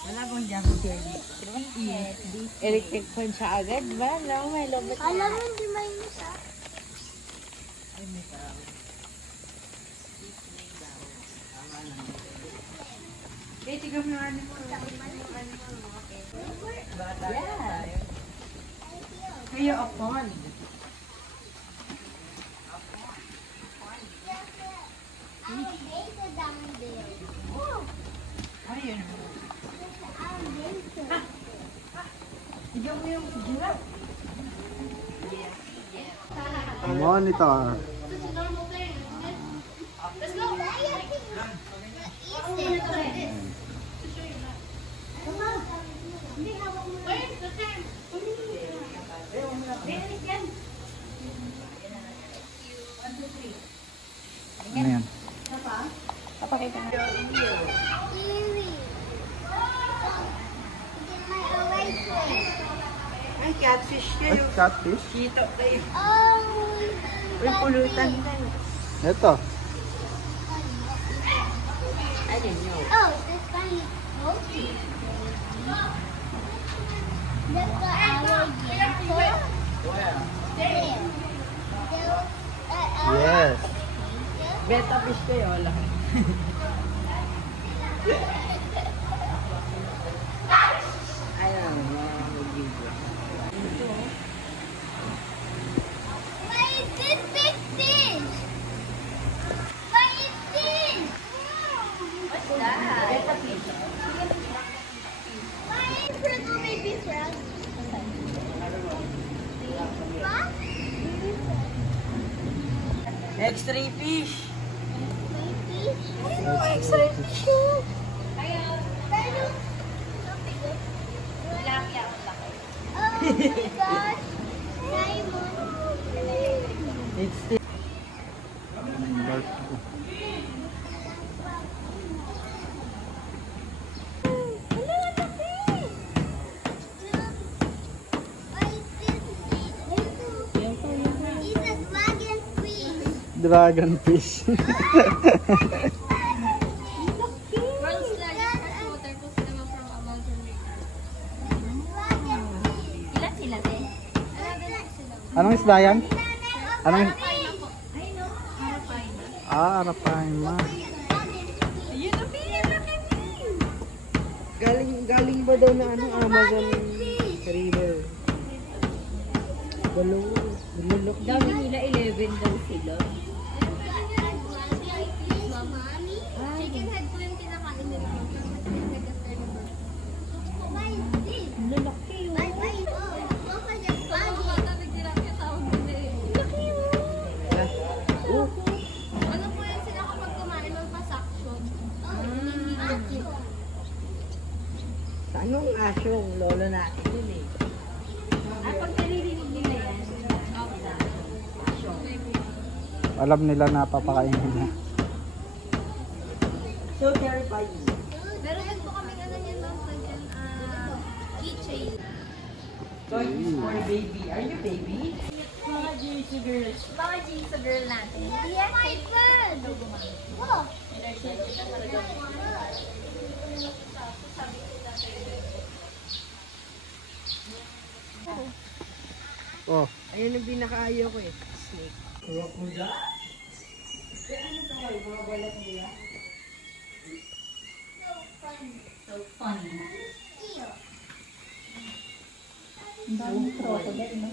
Wala bang jump scare? Yes. Electric fan siya agad ba? No, may lobot na. Alam mo, hindi mainit ah. Ay, may tao. Okay, tigam na ano mo. Yeah. Kaya upon. Ano yun? Tigam mo yung giraffe. Monitor. Let's go. Ano yan? Papakita na. Ay, catfish Ay, kayo. catfish? Kito kayo. Oh, Uy, pulutan na. Ito. I didn't know. oh, this one is healthy. That's what I want. Yes. Beta fish kayo, wala. Ayun, mag-video. Why is this big fish? Why is this? What's that? Beta fish. Why is little baby frog? What? X-ray fish. Oh, X-ray fish. Pero, oh my gosh, Simon. It's still. Dark. Dragon fish. Anong isda yan? Anong? Ah, arapaima. Galing ba daw na ano, Amazon River? Bululok. Dami nila 11 daw sila. Chicken head ko yung kinakain nila. Lalaki yun. Ano po yan sila kapag kumain ng pa-suction? Anong asyong lolo natin yun eh? Ay, pag nalilinig nila yan, Alam nila na papakainin na. so terrifying. Meron din po kami ano yan no? Keychain. Toys for baby. Are you baby? Mga Jisa girls. Mga Jisa girl natin. Yes, my bird! Wow! Oh, Ayun ang pinakaayaw ko eh. Snake. Crocodile? Ano to kayo? Mga balat nila? So funny. Ang daming crocodile, no?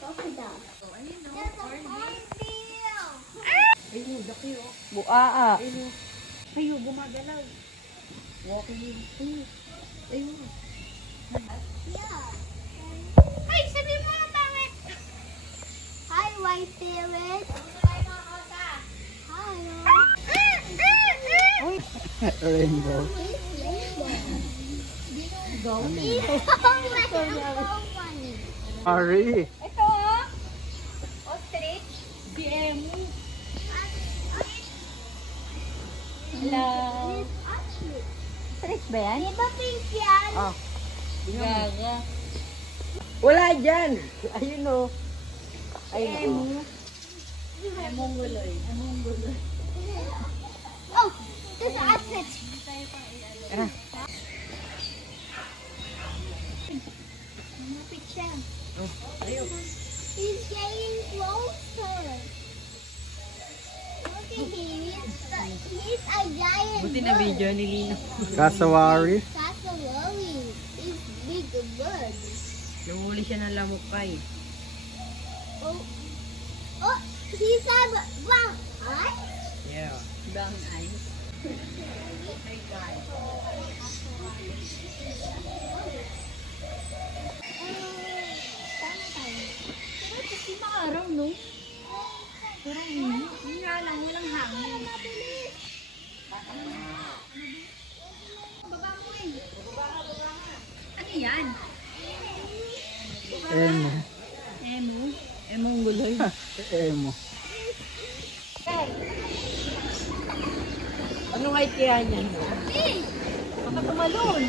Crocodile. Ayun, no? Ayun, laki oh. buaa. Ayun. Ayun, gumagalaw. Walking. Ayun. Ayun. Yeah. Hey, sabi mo na bakit? Hi, white parrot. Hi. Rainbow. Go. So funny. Ari. Ito, ostrich. BM. ba yan? Di ba pink yan? Oh. Gaga. Wala dyan. Ayun o. Ayun o. Emong guloy. Oh, this outfit. Tara. Lumapit siya. Oh, ayun. He's getting closer. Look at him. He's a giant Buti na video ni Lino. Kasawari. Cassowary. He's big bird. Nahuli siya ng lamukay. Oh, oh, he's a brown eye. Yeah. Brown eyes. Tama tayo. Pero kasi maaraw, no? Parang hindi. Hindi nga lang, walang hangin. Baba mo eh. Ano yan? Emo. Emu? Emong guloy. Emo. Anong height kaya niyan? Eh! Baka tumalon.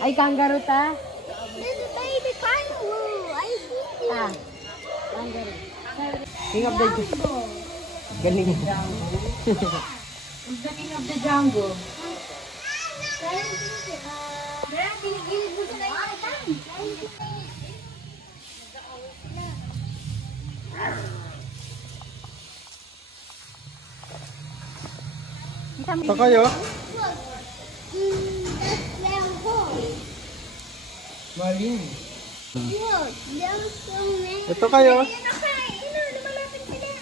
Ay, kangaroo ta. This is baby kangaroo. I see you. Ah. Kangaroo. King of the jungle. Galing. The king of the jungle. Kaya ginigilid mo siya na yung atang. Ito kayo? Look. That's their hole. Maling. Look, there's so many. Ito kayo? Ayun na ka. Lumalapit sila.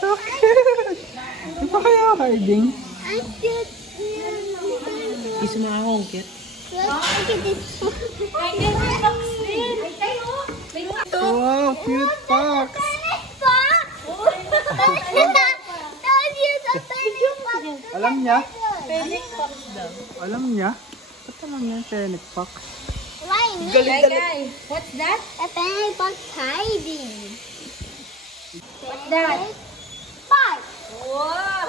So cute. Ito kayo, hiding. I just... Di sumahongkit. Look at this one. I get my box din. Ay, tayo. May ito. Wow, cute fox. Tennis box. Don't use a tennis box. Alam niya? Phoenix fox daw. Alam niya? Ba't alam niya yung Fennec fox? Why me? Guys, what's that? A tennis box hiding. What's that? Box. Wow!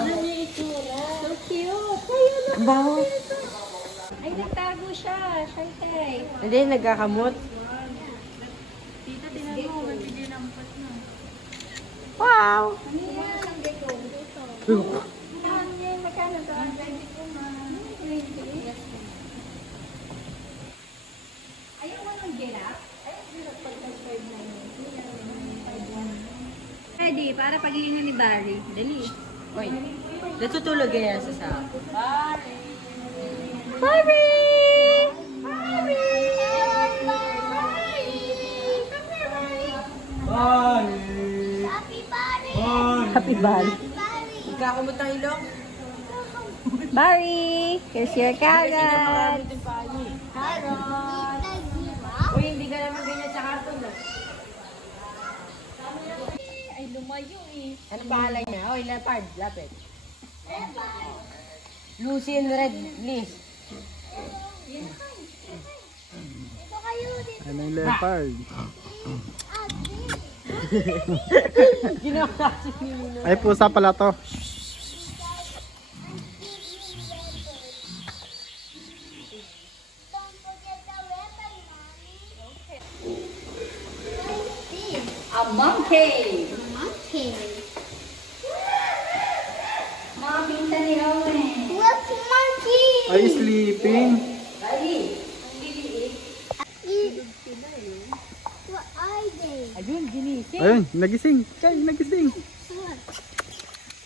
Ano niya itsura? So cute. Ang baho. Ay, nagtago siya. Shy. Hindi, nagkakamot. Tita, tinan mo. Magbigay ng pot na. Wow! Ano yan? Ano yan? Magkano to? 20 po, ma'am. 20? Ayaw mo ng giraffe? Ayaw mo ng pagka-subscribe na yun. Ready, para paghihingan ni Barry. Dali. Oy, natutulog yan sa sa. Barry! Barry! Bye! Happy Barry! Happy Barry. Barry! Nagkakamot ng ilong. Barry! Here's your carrot! Ito yung paa niya eh. Carrot! Giraffe? Uy, hindi ka naman ganyan sa karton ah. Ay, lumayo eh. Ano pangalan niya? Oy, leopard. Lapit. Lucy and Red Liz. Ito kayo dito. Ano yung leopard? Ginawa kasi ni Nino. Ay, pusa pala to. Don't forget the weapon, Mommy. Okay. A monkey. Monkey. Mga pinsan ni Owen. What's monkey? Ay, sleeping. Dali. What are they? Ayun, ginising. Ayun, nagising. Chay, nagising. What?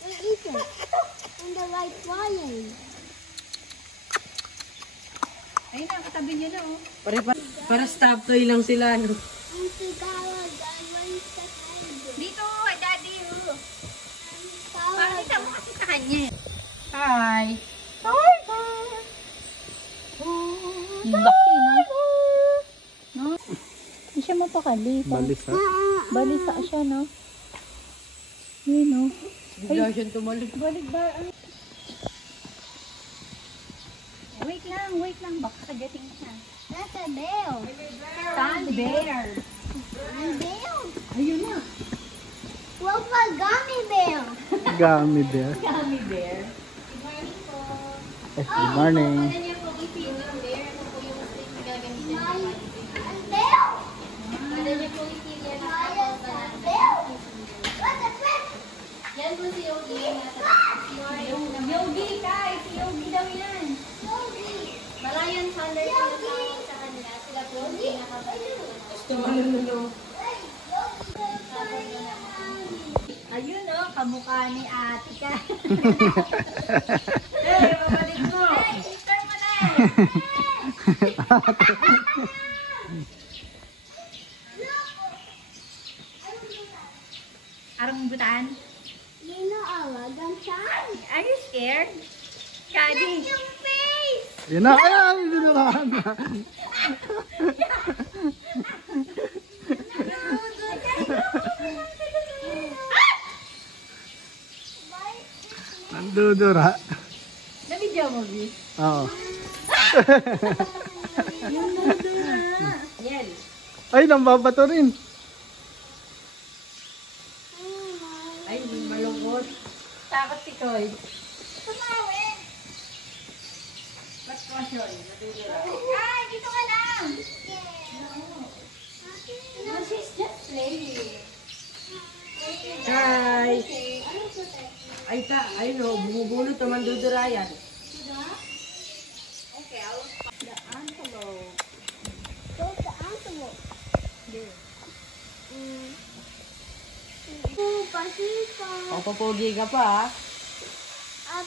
What is it? On the right wire. Ayun na, katabi niya na oh. Para stop toy lang sila. No? Ang sigawag, gawin sa hide. Dito, daddy oh. Pakita mo kasi sa kanya. Hi. Laki, no? Hindi siya mapakali. Balisa. Balisa siya, no? Yun, no? Bigla siyang tumalik. Balik ba? Wait lang. Baka kagating siya. That's a bear. Sun bear. Sun bear? Ayun na. What a gummy bear? Gummy bear. Gummy bear. Good morning po. Good morning. Ano niyo po i-feed yung bear? Ano po yung stick na gagamitin niyo? Ang bear! Pwede niyo po i-feed yan ng apple banana. What the frick? Yan po si Yogi. Yogi, Kai! Si Yogi daw yan. Yogi! Malayan Thunder po yung tawag sa kanila. Sila po yung pinakabalik. Gusto mo nanulo. Ayun o, kamukha ni ate ka. Hey, babalik mo. Hey, sister mo na Arang butan? Are you scared? Kadi. Yung face! Yan na. Ay, dinurahan na. Nandudura. Nabidyo mo, B? Oo. Yung nudo na. Yan. Ay, nambabato rin. Ay, malungkot. Takot si Koy. Tumawin! Ba't ka siya? Natutira. Ay, dito ka lang! No, she's just playing. Hi! Ano po tayo? Ay no, bumubulot naman dudura yan. Okay, I'll... The antelope. Go to antelope. There. Pasito. Papapogi ka pa, ha?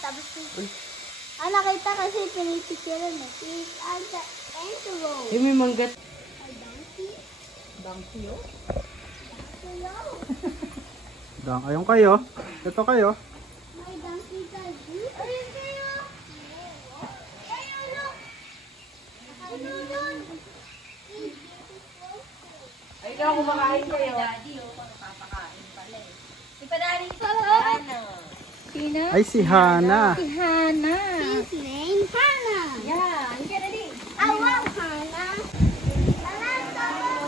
Tapos nakita kasi pinipicturean mo. Please add the antelope. Yung may manggat. A donkey? Donkey, oh. Hello. Ayun kayo. Ito kayo. My donkey got you. Ayun kayo. Ayun, look. Ayun, look. Ay, ikaw kumakain kayo. Daddy, papakain pala eh. Si Padari ito. Ano? Sino? Ay, si Hana. Si Hana. His name Hana. Yeah, halika na din. I love Hana.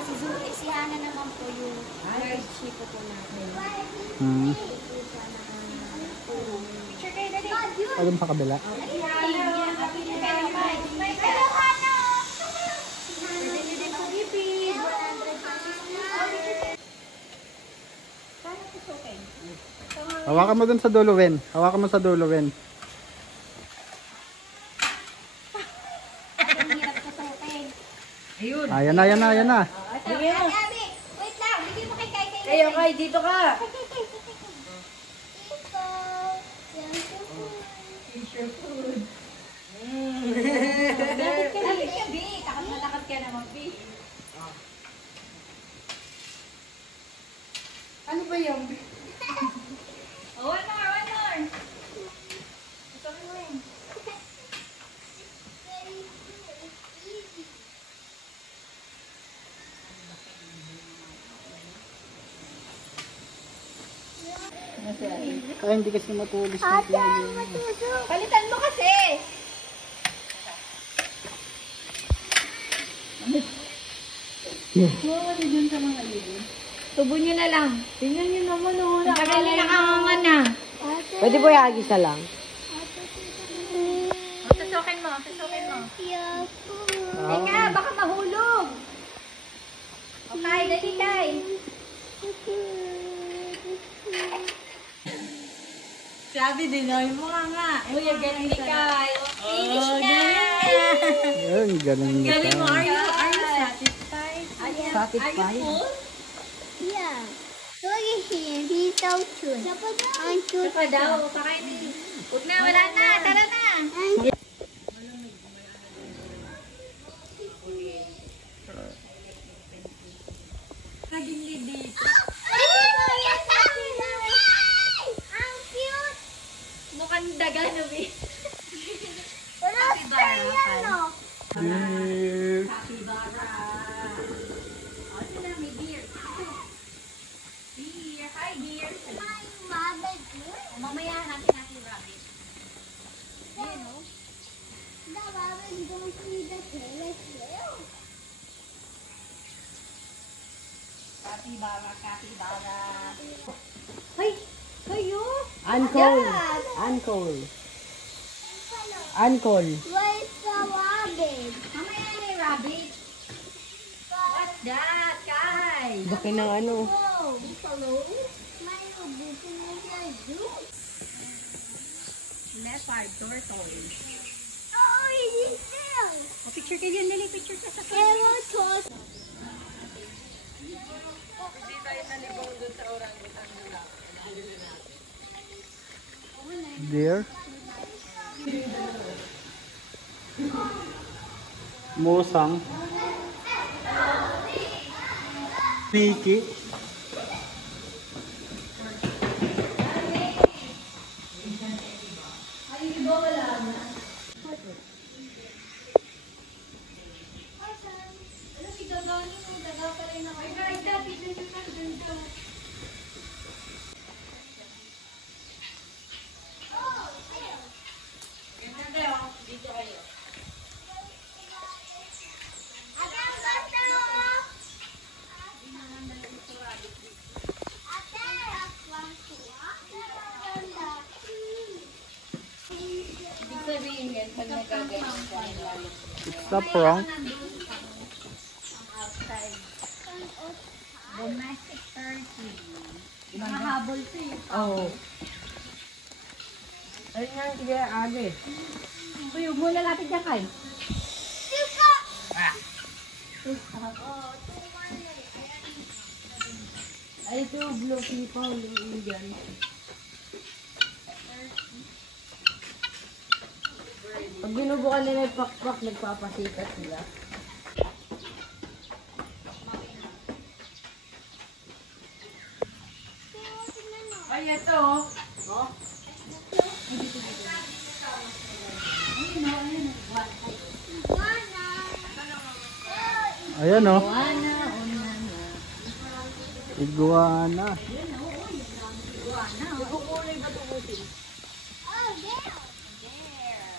Si Zuri, si Hana naman po yung bird sheep po natin. Picture kayo na din. Ayun sa kabila. Si Hana. Hello, Hana. Pwede nyo din po ipid. 100 Paano po okay? Hawakan mo dun sa dulo, Wen. Hawakan mo sa dulo, Wen. Ang hirap susukin. Ayun. Ayan na, ayan na, ayan na. Bigyan mo. Abi, wait lang. Bigyan mo kay Kai. Kayo, Kay, dito ka. Fisher food. Takot ka, Bi. Takot na takot ka naman, Bi. Ano ba yung? Oh, one more, one more. Ito mo rin. Kaya hindi kasi matulis na Palitan mo kasi. Tubo nyo na lang. Tingnan niyo naman, oh. Tagal na nakanganga na. Pwede po yung agisa lang. Susukin mo, susukin mo. Teka, baka mahulog. Okay, dali Kai. Sabi din, oh, yung mukha nga. Uy, ang galing ni Kai. Finish Oh, na. Ayun, galing nito. Galing mo, are you satisfied? Satisfied? Yeah. Look at him. He's so cute. Ang cute. Sapa daw. Pakain ni. Huwag na, wala na. Tara na. Naging dito. Ang cute. Mukhang daga na, Bi. Wala sa no? Dear. Capybara. Oh, sila may deer. Deer. Hi, deer. Hi, rabbit. Mamaya natin natin rabbit. Ayan, no? The rabbit don't see the tail as well. Kapibara, kapibara. Hey! Kayo! Uncole. Dad! Uncole. Uncole. Where's the rabbit? Mamaya na yung rabbit. What's that, guys? Laki ng ano. Whoa! Buffalo? May buffalo na zoo. Leopard, tortoise. Oh, it is there! O, picture kayo dyan, dali. Picture ka sa Carrot toast. Hindi tayo nalibang doon sa orangutan nila. Deer. Musang. Piki. Ano si Gagani mo? Gaga pa rin ako. Ay, guys, dati dito ka ganda. Dito kayo. Ibig sabihin yan, pag nagaganyan ka nila. It's not wrong. Outside. Domestic turkey. Mahabol to eh. Oo. Ayun nga, sige, age. Uy, huwag mo lalapit dyan, Kai. Ay, ito, blue people, yung Indian. Pag binubukan nila yung pakpak, nagpapasikat sila. Ay, ito, oh. Ayan oh. Wana, unana. Iguana. Nagkukulay ba ito buti? Oh, there. There.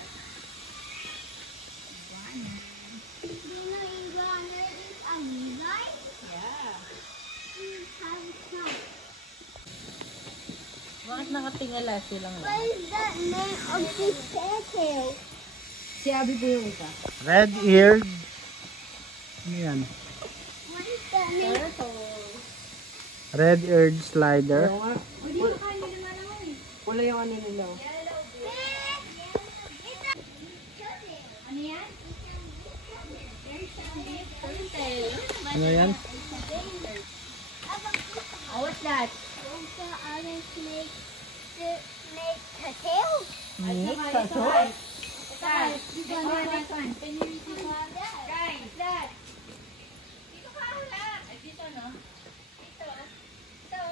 Do you know iguana is a lizard? Yeah. How come? Bakit nakatingala silang What is the name of this turtle? Si Abby po yung isa. Red-eared. Ano yan? What is the name? Turtle. Red-eared slider. Yung nga, Hindi ko kaya naman naman eh. pula yung ano nila. Ano yan? Turtle. Ano yan? Oh, what's that? The other snake make a tail. Snake, kaso? Guys, this one. Can you read this one? Guys, that. Dito ka wala. Ay, dito, no? Dito. Dito.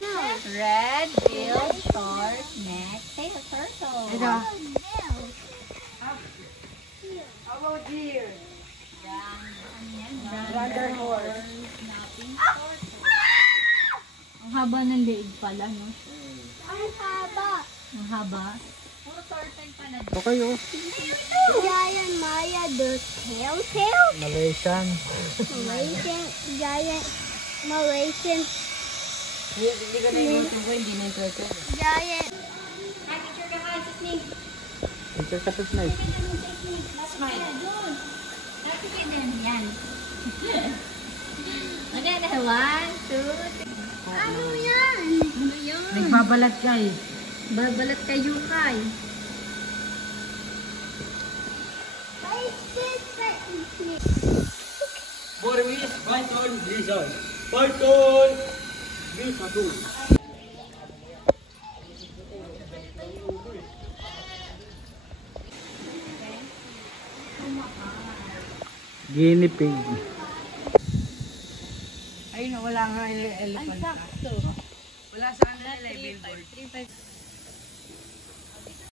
No. Red, Bill, short, neck, tail, turtle. Ito. Bill. How about here? Ano yan? Wonder horse. Snapping turtle. Ang haba ng leeg pala, no? Ang haba. Ang haba. Puro turtle pala. Okay oh. Giant Maya the tail. Malaysian. Malaysian Hindi ka na yung YouTube ko, hindi na yung turtle. giant. Hi, picture ka kasi snake. Picture ka sa snake. Smile. Doon. Kasi ka din. Yan. Maganda. 1, 2, 3. Ano yan? Ano yan? Nagbabalat ka eh. Babalat kayo kay. Bormis, Python, Lizard. Python! Lizard. Guinea pig. Ayun, wala nga elephant. Sakto. Wala sa ano nila, billboard.